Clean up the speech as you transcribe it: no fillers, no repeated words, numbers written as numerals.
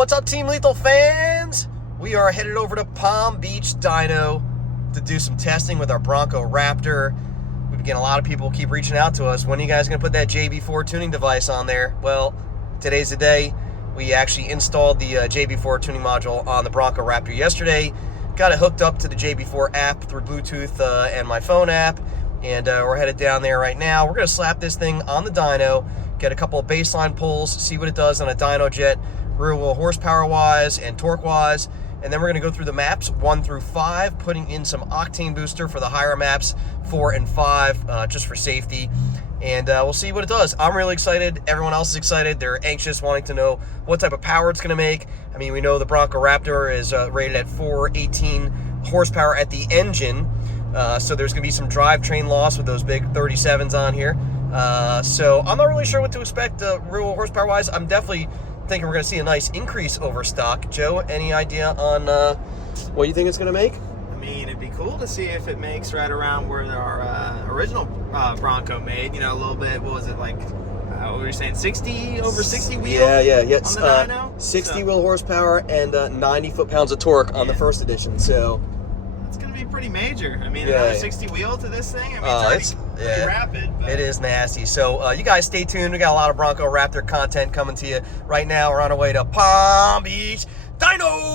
what's up, Team Lethal fans? We are headed over to Palm Beach Dyno to do some testing with our Bronco Raptor. We've been getting a lot of people keep reaching out to us. When are you guys going to put that JB4 tuning device on there? Well, today's the day. We actually installed the JB4 tuning module on the Bronco Raptor yesterday. Got it hooked up to the JB4 app through Bluetooth and my phone app. And we're headed down there right now. We're going to slap this thing on the dyno, get a couple of baseline pulls, see what it does on a Dynojet, rear wheel horsepower-wise and torque-wise. And then we're going to go through the maps 1 through 5, putting in some octane booster for the higher maps 4 and 5, just for safety. And we'll see what it does. I'm really excited. Everyone else is excited. They're anxious, wanting to know what type of power it's going to make. I mean, we know the Bronco Raptor is rated at 418 horsepower at the engine. So there's going to be some drivetrain loss with those big 37s on here. So I'm not really sure what to expect rear wheel horsepower-wise. I'm definitely thinking we're going to see a nice increase over stock. Joe, any idea on what you think it's going to make? I mean, it'd be cool to see if it makes right around where our original Bronco made. You know, a little bit. What was it like? What were you saying? 60 over 60 wheel? Yeah. On the dyno? 60 wheel horsepower and 90 foot-pounds of torque on the first edition. So it's going to be pretty major. I mean, another 60 wheel to this thing. I mean, it's pretty rapid. But it is nasty. So you guys stay tuned. We got a lot of Bronco Raptor content coming to you right now. We're on our way to Palm Beach Dyno.